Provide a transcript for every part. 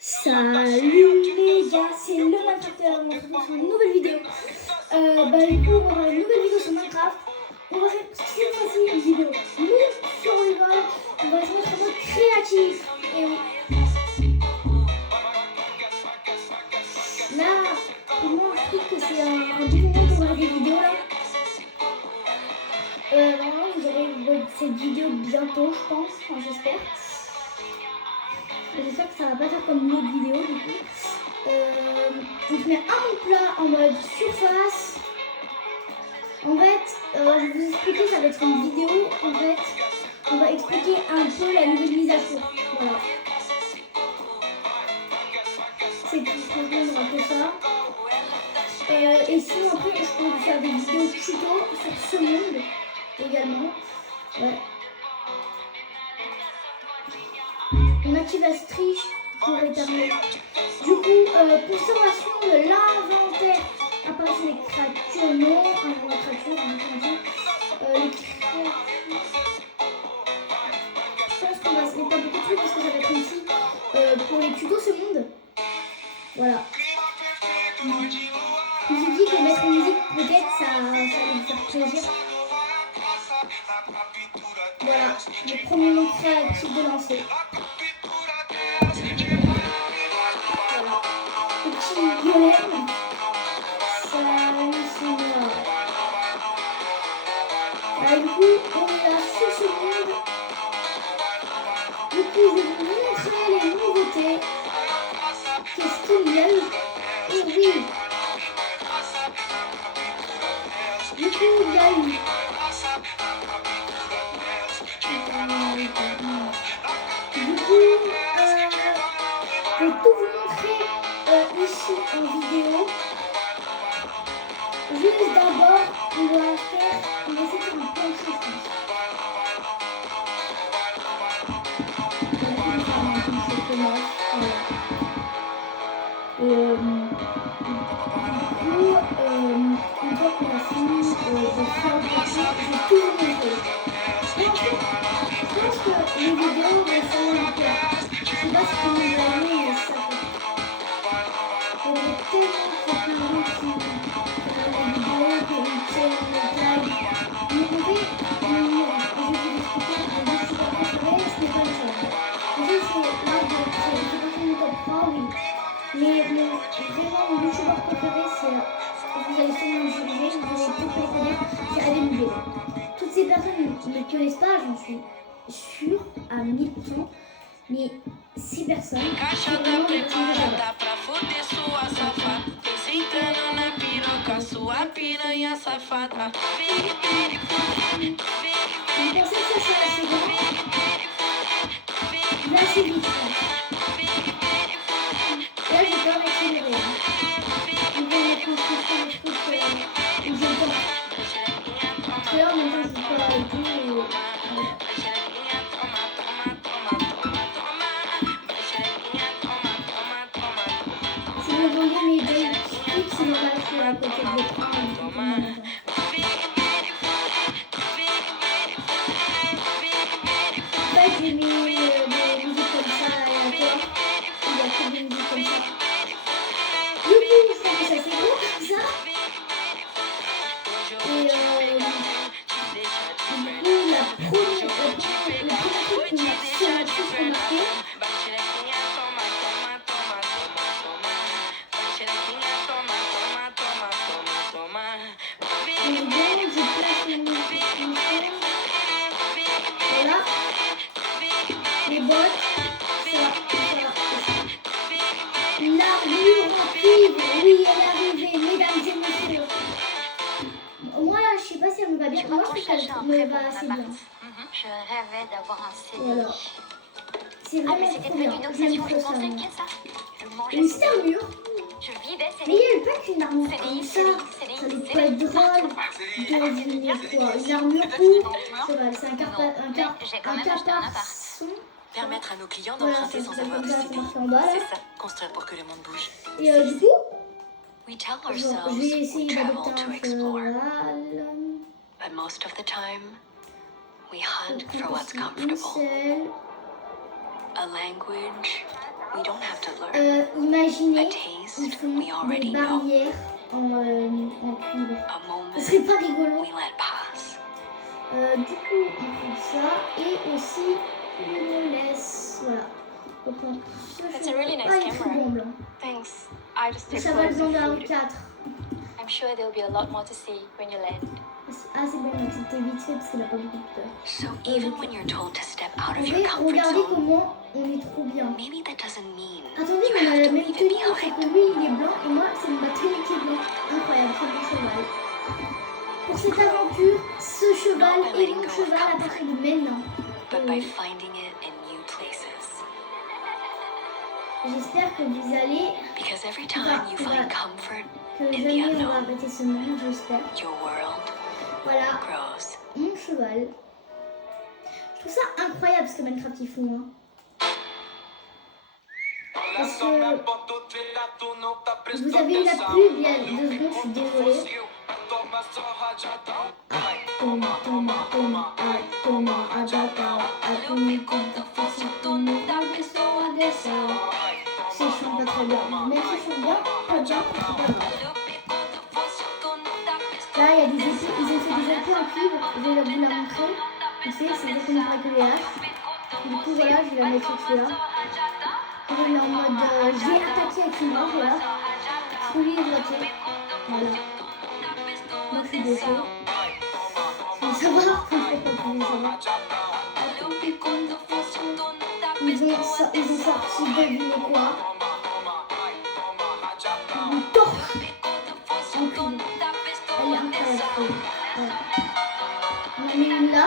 Salut les gars, c'est le Minecrafter, on se retrouve sur une nouvelle vidéo. Du coup, on aura une nouvelle vidéo sur Minecraft. On va faire cette fois-ci une vidéo survival. On va se mettre en mode créatif. Et là, pour moi, je trouve que c'est un bon moment pour voir des vidéos là. Normalement, vous aurez cette vidéo bientôt, je pense, enfin, j'espère. J'espère que ça va pas faire comme une autre vidéo du coup. Je mets un plat en mode surface. En fait, je vais vous expliquer, ça va être une vidéo. En fait, on va expliquer un peu la nouvelle mise à jour. Voilà. C'est tout, franchement, on aura que ça. Et sinon, après, je peux vous faire des vidéos tuto sur ce monde également. Ouais. On active la striche pour éternuer. Du coup, conservation de l'inventaire. Apparition des créatures, non. La créature, les créatures. Je pense qu'on va se mettre pas beaucoup de trucs parce que ça va être ici pour les tutos ce monde. Voilà. Je me suis dit que mettre une musique, peut-être, ça allait me faire plaisir. Voilà, le premier nom créatif de lancer. Golem, du coup, on est là sur ce monde. Du coup, je vais vous montrer les nouveautés. Qu'est-ce qu'il y a eu? Et oui. Du coup, il y a eu. Du coup, je vais tout vous montrer ici en vidéo. Juste d'abord, on va essayer de faire un plan de choses. Une fois qu'on a fini de faire le petit, je vais tout vous montrer. Et en fait, je pense que les vidéos vont faire un peu. Je sais pas si vous l'avez, mais ça fait. Il y avait tellement de vidéos qui font des vidéos, qui tiennent le live. Mais en fait, je vais vous expliquer que le youtubeur préféré, ce n'est pas le seul. Déjà, c'est l'un de mon top 3, oui. Mais vraiment, mon youtubeur préféré, c'est. Vous allez sûrement me juger, vous allez peut-être pas le connaître, c'est ADMD. Toutes ces personnes ne me connaissent pas, j'en suis sûre à 1000%. Mais ces personnes, c'est vraiment des personnes que j'adore. Vous pensez que ça c'est assez grand? Là c'est vite. Là j'ai peur d'accélérer. On va mettre un truc où j'ai peur. Tout à l'heure, maintenant je peux arrêter. Si vous voyez mes deux trucs, c'est là que je suis à côté de l'écran. J'ai mis des musiques comme ça aléatoires. Il y a que des musiques comme ça. Du coup, je pense que ça c'est beau, ça. Et du coup, le premier truc qu'on a tous remarqué, on est bien, je place les musiques. Voilà. Les bottes, ça. L'armure en cuivre, oui, elle est arrivée, mesdames et messieurs. Moi, je sais pas si elle me va bien. Moi, je trouve qu'elle me va assez bien. Je rêvais d'avoir un CDI. Voilà. C'est vraiment trop bien. Négociation financière, qu'est-ce que ça? Une petite armure. Je vivais Mais il n'y a pas qu'une armure comme ça. Ça peut être drôle de devenir quoi. Une armure pour. C'est vrai, c'est un caparson. Permettre à nos clients d'emprunter sans avoir de CDI. C'est ça, construire pour que le monde bouge. Et du coup, We tell je ourselves vais we essayer travel d'adopter to un explore, cheval. but most of the time, we hunt for what's comfortable. A language we don't have to learn. imaginez, A ils taste font we des already know. barrières en cuivre. A moment Ce serait pas rigolo. we let pass. Du coup, on fait ça et aussi on le laisse. Voilà. On prend ce That's a really nice cheval. Ah, il est très camera. bon blanc. Thanks. I just Le took cheval photos blanc of de Harry food. 4. I'm sure there'll be a lot more to see when you land. Ah, c'est bon, c'était vite fait parce qu'il a pas beaucoup de peur. So even when you're told to step out En of your vrai, comfort regardez zone, comment on est trop bien. maybe that doesn't mean Attendez, you on a have la to même leave it tenue, c'est behind. que lui il est blanc et moi c'est ma tenue qui est blanc. Incroyable, c'est mon cheval. Pour cette aventure, ce cheval est mon cheval à partir de maintenant. But by finding it in new places. J'espère que vous allez, Because every time you find comfort que in the jamais on va unknown, arrêter ce monde, j'espère. your world Voilà, grows. mon cheval. Je trouve ça incroyable ce que Minecraft ils font. Parce que vous avez eu la pub il y a 2 secondes, je suis désolée. Si je chante pas très bien, mais si je chante bien, pas bien, c'est pas grave. Là, il y a des épées, ils ont fait des épées en cuivre, je vais vous la montrer. Tu sais, c'est exactement pareil que les haches. Du coup, voilà, je vais la mettre sur celui-là. Je vais la en mode, je vais attaquer avec une main, voilà. Celui est droitier. Voilà. Moi, je suis gaucher. Ça va, faut que je fasse plus, ça va. Ils ont sorti, devinez quoi? Une torche en cuivre. Elle est incroyable. Ouais. On en met une là,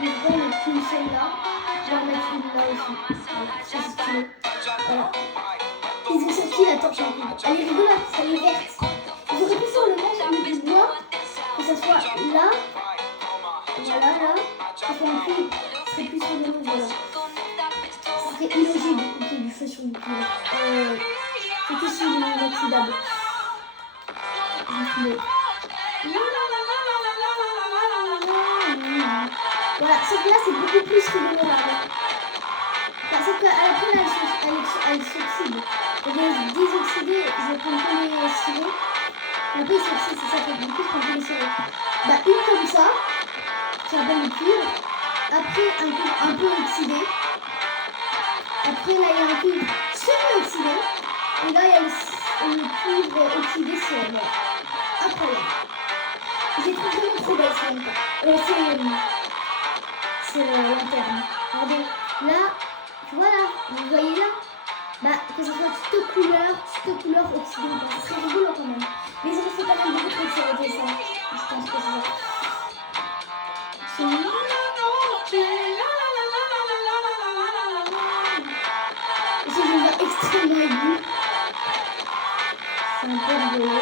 mais on ne met qu'une seule là. Je vais en mettre une là aussi. Voilà, ça c'est stylé. Voilà. Ils ont sorti la torche en cuivre. Elle est rigolote, elle est verte. Ils auraient pu faire le manche avec du bois, que ça soit là, voilà, là, que ça soit en cuivre. Ce serait plus rigolo, voilà. Ce serait illogique de couper du feu sur du cuivre. C'est que si inoxydable. Voilà, sauf que là c'est beaucoup plus rigolo là. Sauf qu'à la fin elle s'oxyde. Et bien désoxydé, je prends que les sirop. Après il s'oxyde, c'est ça, du coup je prends que les sirop. Bah une comme ça, qui s'appelle le cuivre. Après un cuivre un peu oxydé. Après là il y a un cuivre semi-oxydé. Et là il y a le cuivre oxydé, c'est voilà. Incroyable. J'ai trouvé vraiment trop belle cette lanterne. C'est la lanterne. Regardez, là, voilà, vous voyez là, bah, que ce soit cette couleur oxydée, bah, ce serait rigolo quand même. Mais ils auraient fait quand même beaucoup de trucs sur le dessin. Je pense que c'est ça. Et si je me vois extrêmement aigu, c'est un peu rigolo.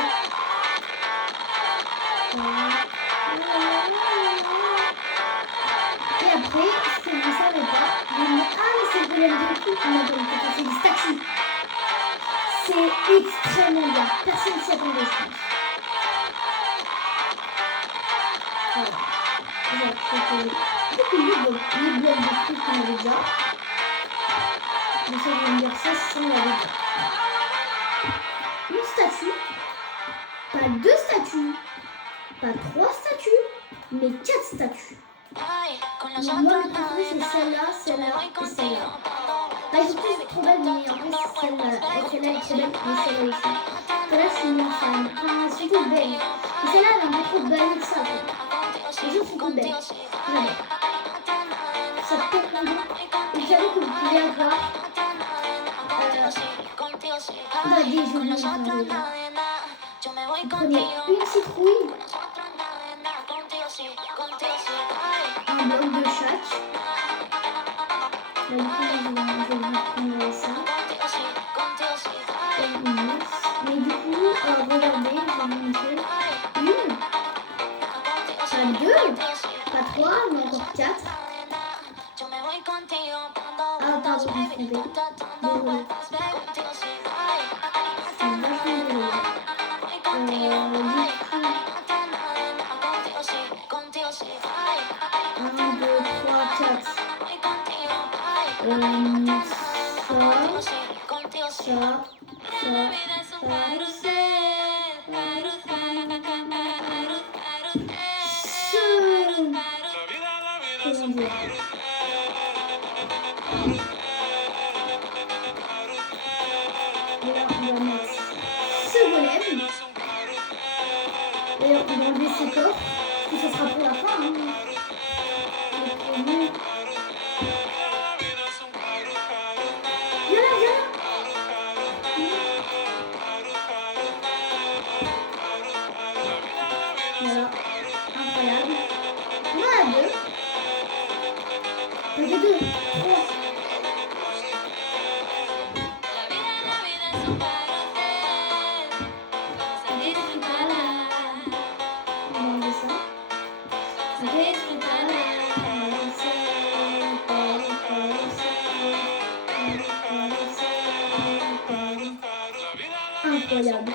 Et après, ce que vous ne savez pas, vous me dites, ah mais c'est le golem de coup, on appelle ça, c'est des statues. C'est extrêmement bien, personne s'y attendait, je pense. Voilà. J'ai fait les blocs de trucs qu'on avait déjà. Mais ça, je vais me dire ça, c'est on l'avait déjà. Une statue, pas 2 statues, pas 3 statues, mais 4 statues. Donc moi, le préféré, c'est celle-là, celle-là et celle-là. Là, ils sont tous trop belles, mais en vrai, celle-là est trop belle, mais celle-là aussi. Celle-là, je suis moins fan. Enfin, elles sont toutes belles. Mais celle-là, elle est un peu trop belle que ça, quoi. Les autres sont toutes belles. J'adore. Ça peut être mon goût. Et vous savez que vous pouvez avoir des jolis ingrédients. Vous prenez une citrouille, un bloc de chaque. Là, du coup, je vais vous prendre ça. Et une mousse. Mais du coup, regardez, je vais vous montrer. Une, pas 2, pas 3, mais encore 4. Ah, pardon, je me suis trompée. Désolée. C'est vachement désolée. Du coup, 1, 2, 3, 4. Ça, Comment dire? Là, on va mettre ce golem. D'ailleurs, on va enlever ses coffres. Parce que ça sera pour la fin. Hein. Le premier. Viens là, viens là. Voilà, incroyable. On en a deux. On a deux, trois. On va enlever ça. Incroyable.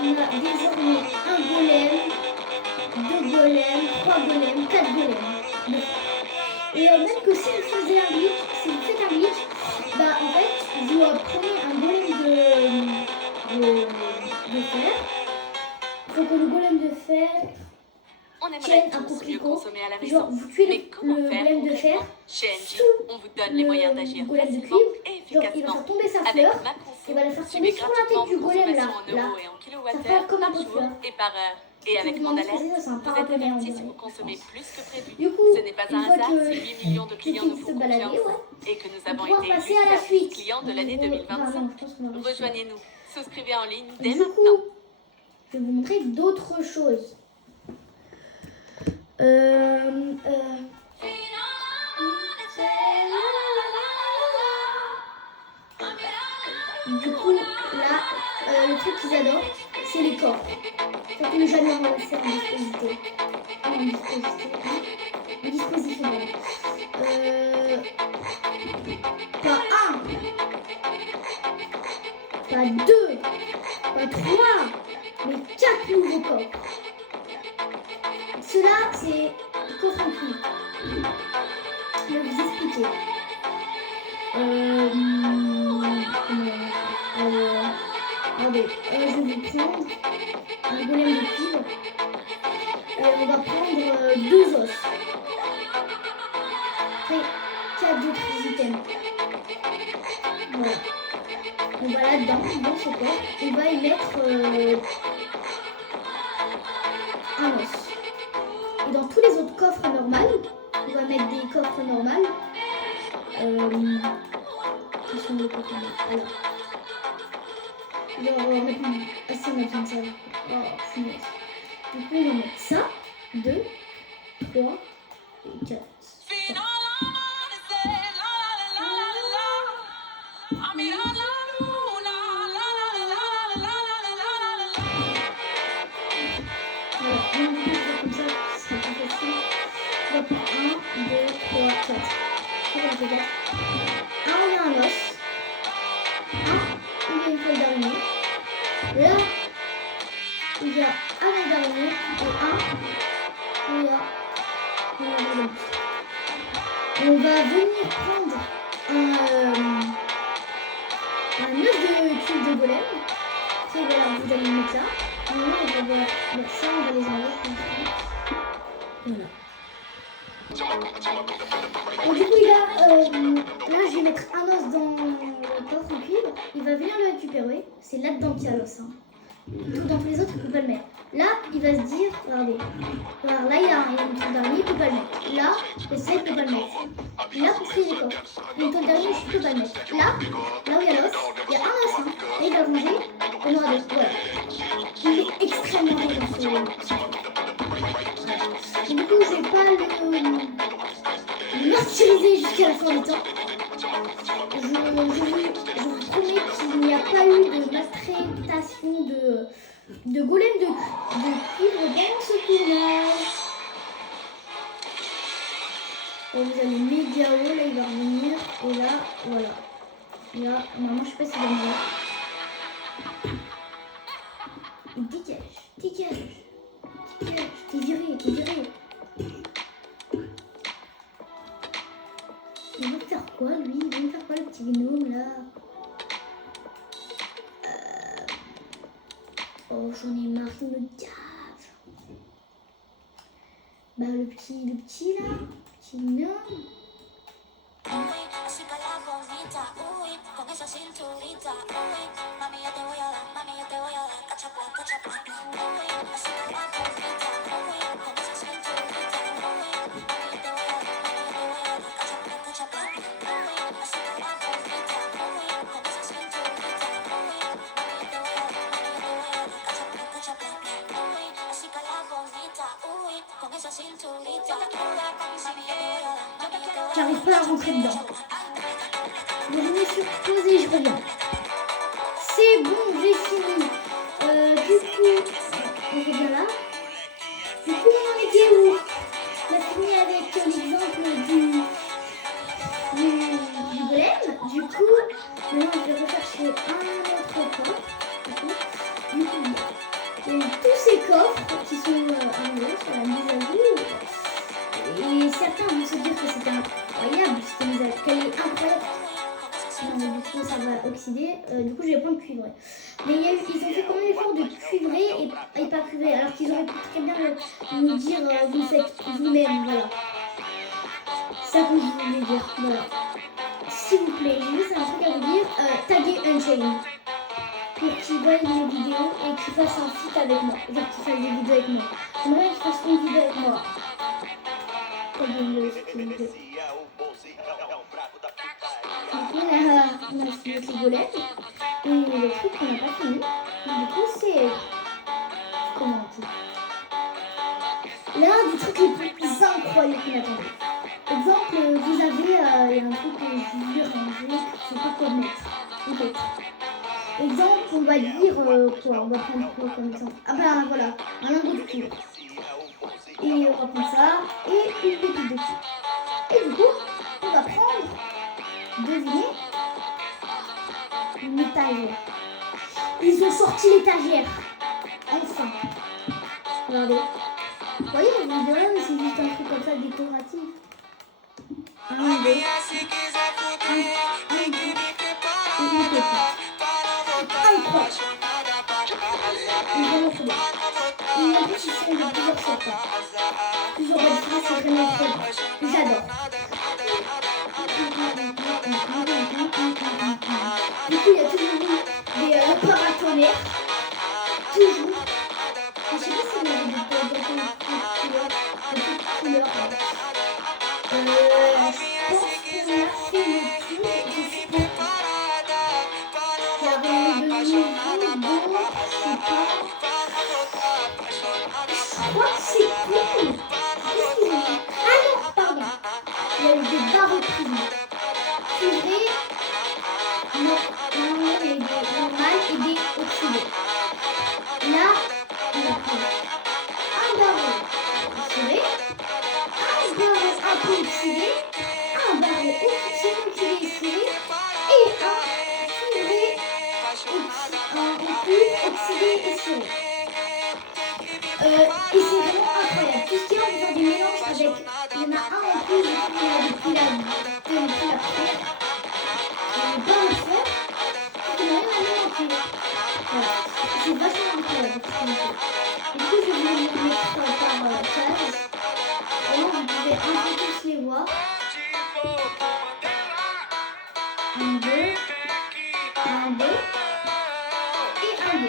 On a désormais un golem, deux golems, trois golems, quatre golems. Et même que si vous faisiez un glitch, si vous faites un glitch, bah en fait vous prenez un golem de fer. Il faut que le golem de fer On aimerait tienne un tous mieux coquelicot. consommer à la Genre maison. vous tuez Mais comment le faire golem de fer concrètement? Chez Engie, sous on vous donne les moyens d'agir le golem de facilement cuivre. et Genre il va efficacement. faire tomber sa Avec fleur. ma Il va la faire conso, tomber subis sur la tête gratuitement du golem là. consommation en euros et en Ça fait kilowattheures comme un par pot de jour fleurs. et par heure. Et avec Tout le mon monde alerte, faisait ça, c'est un vous êtes paratonnerre, avertis on si vous dirait. consommez plus que prévu. Du coup, Ce n'est pas une un fois hasard que si 8 millions de clients nous se font balader, confiance ouais, et que nous on avons pourra été élus passer à la service suite. client de l'année Non, 2025. non, je pense qu'on va rester. Rejoignez-nous. Souscrivez en ligne dès Du maintenant. coup, je vais vous montrer d'autres choses. Du coup, là, le truc qu'ils adorent, c'est les coffres. Ça fait jamais en lancer en dispositif. En dispositif. En dispositif. Pas un, pas deux, pas trois, mais quatre nouveaux coffres. Cela, c'est coffre en cuivre. Je vais vous expliquer. Attendez, je vais vous prendre un golem de cuivre. On va prendre deux os. Après, quatre autres items. Voilà. On va là-dedans, dans ce coffre. On va y mettre un os. Et dans tous les autres coffres normaux, on va mettre des coffres normaux. Qui sont les coffres normaux? Alors, on va mettre assez on a besoin de ça. Oh, punaise. Du coup, on va mettre ça. 2, 3 et 4. Voilà, donc du coup, je fais comme ça, ce sera plus facile. Hop, 1, 2, 3, 4. On va faire 4. Un, on a un os. Un, il y a une toile d'araignée. Là, il y a un d'araignée. Et un, il y a un golem. On va venir prendre un œuf de cuivre de golem. Ça, voilà, vous allez le mettre là. Maintenant, on va voir ça, on va les enlever comme ça. Voilà. Et du coup, là, je vais mettre un os dans le coffre en cuivre. Il va venir le récupérer. C'est là-dedans qu'il y a l'os. Hein. Dans tous les autres, il ne peut pas le mettre. Là, il va se dire, regardez. Alors, là, il y a une toile d'araignée, il ne peut pas le mettre. Là, ça, il ne peut pas le mettre. Là, pour trier les coffres. Une toile d'araignée, je ne peux pas le mettre. Là où il y a l'os, il y a un os. Hein. Là, il va ranger. On aura deux. Voilà. Il est extrêmement intelligent ce jeu. Et du coup, je ne vais pas le martyriser jusqu'à la fin du temps. Je vous promets qu'il n'y a pas eu de maltraitation de golem de cuivre dans ce tournage. Et vous allez méga haut, là il va revenir. Et là, voilà. Là, normalement, je sais pas s'il va me voir. Dégage, dégage, dégage, t'es viré, t'es viré. Il va me faire quoi lui? Il va me faire quoi le petit gnome là? Oh, j'en ai marre, il me gave. Bah, le petit là, petit gnome. J'arrive pas à rentrer dedans. Je remets sur pause et je reviens. C'est bon, j'ai fini. Du coup, on revient là. Du coup, on en était où? On a fini avec l'exemple du golem. Du coup, maintenant je vais rechercher un autre coffre. Du coup, il y a tous ces coffres qui sont arrivés sur la mise à jour. Et certains vont se dire que c'était incroyable, cette mise à jour, qu'elle est incroyable. Non, mais du coup, ça va oxyder. Du coup, je vais prendre cuivré. Mais ils ont fait quand même l'effort de cuivrer et pas cuivrer. Alors qu'ils auraient pu très bien nous dire vous le faites vous-même. Voilà. Ça que je voulais dire. Voilà. S'il vous plaît, j'ai juste un truc à vous dire. Taguez Unchained. Pour qu'il voie mes vidéos et qu'il fasse un site avec moi. Genre qu'il fasse des vidéos avec moi. J'aimerais qu'il fasse une vidéo avec moi. Taguez-le, s'il vous plaît. On a fini le golem. Et le truc qu'on n'a pas fini. Du coup, c'est... Comment on dit? L'un des trucs les plus incroyables qu'on attendait. Exemple, vous avez un truc que je vais ranger, c'est pas quoi mettre. En fait. Exemple, on va dire quoi? On va prendre quoi comme exemple? Ah bah voilà, un lingot de cuivre. Et on va prendre ça et une pépite de cuivre. Et du coup, on va prendre, devinez, une étagère. Ils ont sorti l'étagère. Enfin. Regardez. Vous voyez, vous direz, mais c'est juste un truc comme ça décoratif. Un, deux, un, deux. Incroyable. Ils vont le faire. Et en plus, ils sont de plusieurs sortes. Plusieurs bâtiments, c'est vraiment trop bon. J'adore. Du coup, il y a toujours des paratonnerres. Toujours. Je sais pas si on a des couleurs. Je pense qu'on a fait le tour du spot. Il y avait de nouveau, donc je sais pas. Je crois que c'est cool. Ah non, pardon. Il y a eu des barres cuivrées. Cuivrées, normales et des oxydées. Là, on a pris un barreau cuivré, un barreau un peu oxydé, un barreau oxydé et un cuivré un peu oxydé et serré. Et c'est vraiment incroyable. Tout ce qu'il y a, on peut faire des mélanges avec. Il y en a un en plus, du coup, on a depuis la première. On n'est pas en faire. On a rien à mettre en plus. Voilà. C'est vachement incroyable. Du coup, je vais vous les mettre par case. Vraiment, vous pouvez un peu tous les voir. 1, 2, 1, 2 et 1, 2.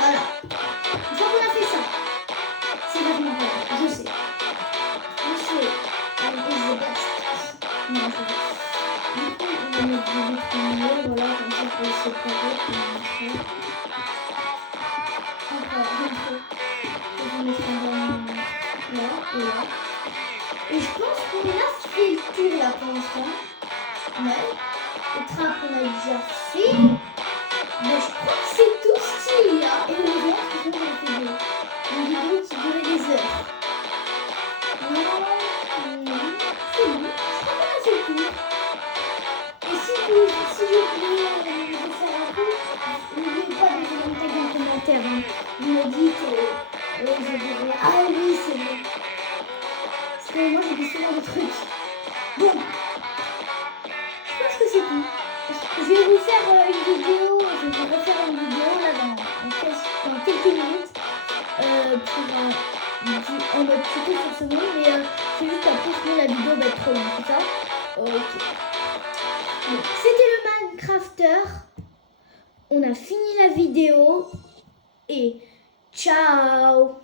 Voilà. Une fois qu'on a fait ça, c'est vachement bien. Je sais. Je sais. I'm is the best. Non, c'est pas. Du coup, on va mettre des vitrines, voilà, comme ça pour les séparer. Encore, un peu. Je vais mettre un là et là. Et je pense qu'on a fait le tour là pour l'instant. Ouais. Le train qu'on a déjà fait. Mais je crois que c'est tout ce qu'il y a. Et le reste, c'est qu'on a fait une vidéo qui durait des heures. Non, c'est bon. Je crois qu'on a fait le tour. Et si j'ai oublié de faire un coup, n'oubliez pas de laisser un tag dans le commentaire. Hein. Vous me dites, je dirais, ah oui, c'est bon. Parce que moi, j'ai dit souvent des trucs. Bon. refaire une vidéo. Je vais refaire une vidéo là dans quelques minutes en mode tuto sur ce monde, mais c'est juste qu'après sinon la vidéo va être trop longue, c'est ça? Ok. Donc, c'était le Minecrafter. On a fini la vidéo et ciao.